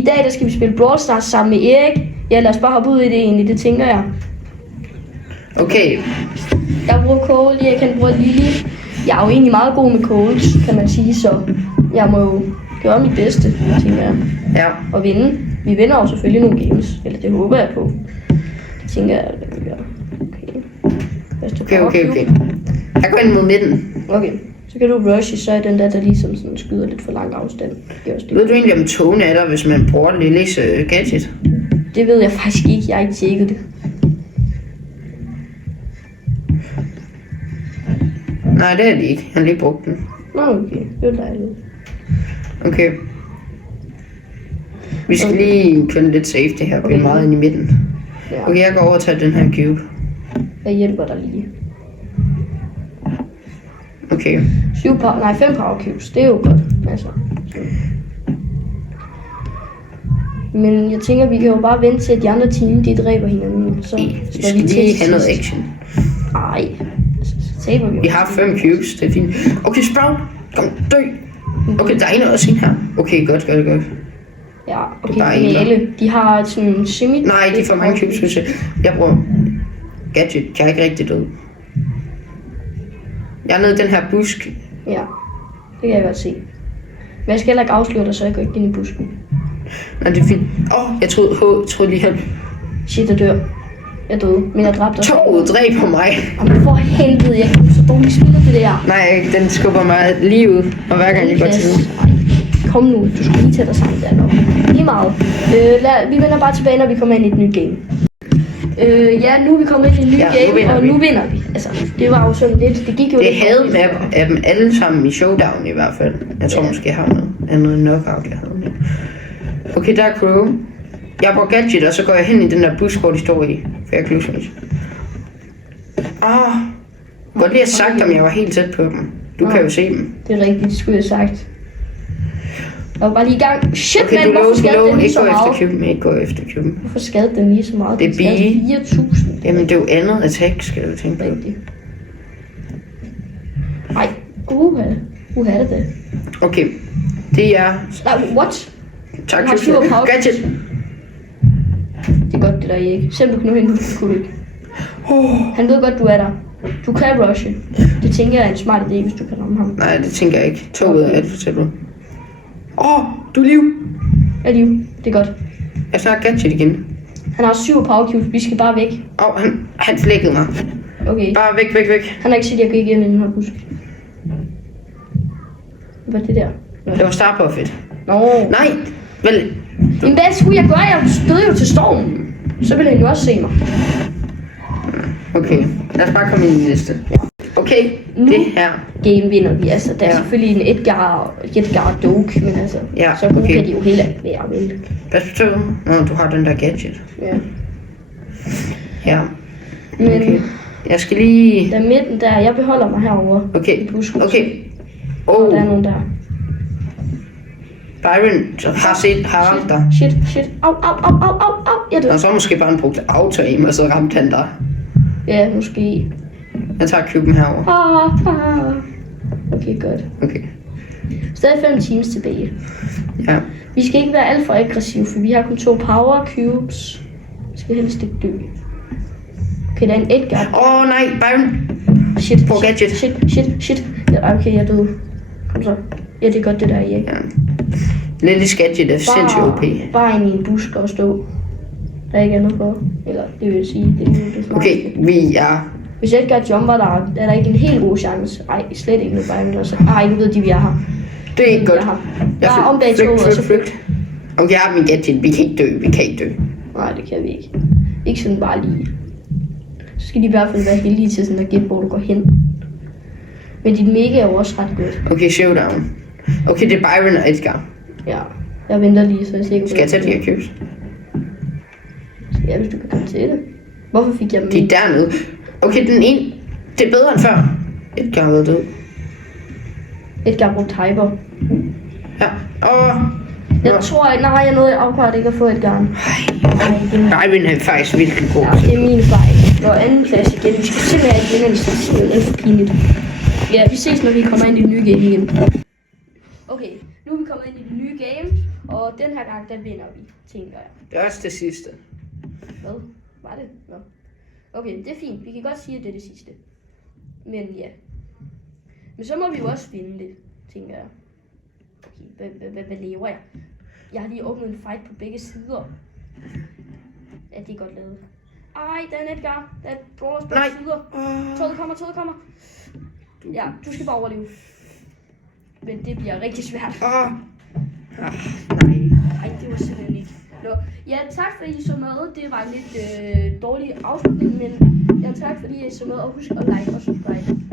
I dag der skal vi spille Brawl Stars sammen med Erik. Ja, lad os bare hoppe ud i det egentlig, det tænker jeg. Okay. Jeg bruger Cole, Erik kan bruge Lily. Jeg er jo egentlig meget god med Coles, kan man sige, så jeg må jo gøre mit bedste, tænker jeg. Ja. Og vinde. Vi vinder jo selvfølgelig nogle games, eller det håber jeg på. Det tænker jeg, at vi gør. Okay. Jeg går ind mod midten. Okay, så kan du rushe, så er den der ligesom sådan skyder lidt for lang afstand. Ved du egentlig om tone er der, hvis man bruger Lillys gadget? Det ved jeg faktisk ikke, jeg har ikke tjekket det. Nej, det er de ikke. Jeg har lige brugt den. Nå, okay. Det er dejligt. Okay. Vi skal lige køre lidt safe det her. Vi er meget inde i midten. Ja. Okay, jeg går over og tager den her cube. Jeg hjælper dig lige. Okay. 5 power cubes. Det er jo godt. Altså. Men jeg tænker, vi kan jo bare vente til, at de andre team, de dræber hinanden. Så vi skal lige have noget action. Ej. Så taber vi jo. Vi har 5 cubes. Det er fint. Okay, Sprout. Kom, dø. Okay, der er en også her. Okay, godt. Ja, okay, men alle, de har sådan en semi... Nej, de får mange cubes, hvis jeg bruger gadget. Jeg er ikke rigtig død. Jeg er nede i den her busk. Ja, det kan jeg godt se. Men jeg skal heller ikke afsløre dig, så jeg går ikke ind i busken. Nej, det er fint. Jeg troede lige, Shit, jeg dør. Jeg døde, men jeg dræbte dig. 2 dræber mig. Jamen for helvede, jeg kan så dårligt spille det der. Nej, den skubber mig lige ud, og hver gang jeg går til den. Kom nu, du skal lige tage dig sammen der nok. Lige meget. Vi vender bare tilbage, når vi kommer ind i et nyt game. Ja, nu er vi kommet ind i et nyt game, og nu vinder vi. Altså, det var jo sådan lidt, det gik jo... Det havde med af dem alle sammen i showdown i hvert fald. Jeg tror måske, jeg har noget andet knockout, jeg havde med. Okay, der er Crow. Jeg bruger gadget, og så går jeg hen i den der busk, hvor de står i. For jeg kan løse. Hvor lige have sagt, om jeg var helt tæt på dem. Du kan jo se dem. Det er rigtigt, det skulle jeg have sagt. Og bare lige i gang. Shit, okay, man, hvorfor skadte den lige så meget? Ikke gå efter Cuben. Hvorfor skadde den lige så meget? Det er B. 4.000. Jamen, det er jo andet attack, skal du tænke på. Rigtigt. Ej, er det. Okay, det er... Nej, what? Tak, gadget. Det er godt, det der ikke. Selvom du kan nå hen, kunne du ikke. Han ved godt, du er der. Du kan rushe. Det tænker jeg er en smart idé, hvis du kan ramme ham. Nej, det tænker jeg ikke. 2 ud af 1, fortæller du. Du er liv. Jeg er liv. Det er godt. Jeg tager gadget igen. Han har 7 power cubes. Vi skal bare væk. Han flækkede mig. Okay. Bare væk. Han har ikke set, at jeg gik ind i den her busk. Hvad er det der? Det var Starbuffet. Nej, vel. Men hvad skulle jeg gøre? Jeg stod jo til stormen. Så ville han jo også se mig. Okay, lad os bare komme ind i næste. Okay, nu det her game vinder vi. Altså, der er selvfølgelig en Edgar Doge, men altså, så gode kan de jo heller ikke være, vel? Hvad betyder du? Du har den der gadget. Ja. Men jeg skal lige... Der midten der, jeg beholder mig herovre. Okay. Og der er nogen der. Byron har ramt dig. Shit. Au. Jeg dør. Og så måske bare brugt auto-aim, og så ramte han dig. Ja, måske. Jeg tager kuben herover. Okay, godt. Okay. Stadig 5 teams tilbage. Ja. Vi skal ikke være alt for aggressive, for vi har kun 2 power cubes. Vi skal helst ikke dø. Okay, der er en Edgar. Nej, Byron. Shit. På gadget. Shit. Ja, okay, jeg døde. Kom så. Ja, det er godt det der, Erik. Ja. Lillys gadget er sindssygt OP. Bare ind i en busk og stå. Der er ikke andet for. Eller det vil sige, det er smart. Okay, vi er... Hvis Edgar jumper der, er der ikke en helt god chance. Ej, slet ikke nu bare. Ej, nu ved de, vi er her. Det er ikke godt. Bare om bag toget og så flygt. Okay, jeg har min gadget. Vi kan ikke dø. Nej, det kan vi ikke. Ikke sådan bare lige. Så skal de i hvert fald være heldige til sådan at gætte, hvor du går hen. Men dit mega er jo også ret godt. Okay, showdown. Okay, det er Byron og Edgar. Ja, jeg venter lige, så jeg ser ikke. Skal jeg tage de her cubes? Ja, hvis du kan komme til det. Hvorfor fik jeg dem? De er dernede. Okay, den ene. Det er bedre end før. Edgar har været død. Edgar brugte hyper. Ja. Jeg tror, jeg nåede afklaret ikke at få Edgar. Byron er faktisk virkelig god. Ja, det er min fejl. Og anden plads igen. Vi skal simpelthen ikke vinde, hvis det er alt for pinligt. Ja, vi ses, når vi kommer ind i det nye game igen. Okay, nu er vi kommet ind i det nye game, Og den her gang, der vinder vi, tænker jeg. Det er også det sidste. Hvad? Var det? Nå. Okay, det er fint. Vi kan godt sige, at det er det sidste. Men ja. Men så må vi jo også vinde lidt, tænker jeg. Okay, hvad lever jeg? Jeg har lige åbnet en fight på begge sider. Ja, det er godt lavet. Ej, der er Edgar. Der er Brawlers på begge sider. Toget kommer. Ja, du skal bare overleve. Men det bliver rigtig svært. Nej. Ej, det var simpelthen ikke. Nå. Ja, tak fordi I så med. Det var en lidt dårlig afslutning, men ja, tak fordi I så med. Og husk at like og subscribe.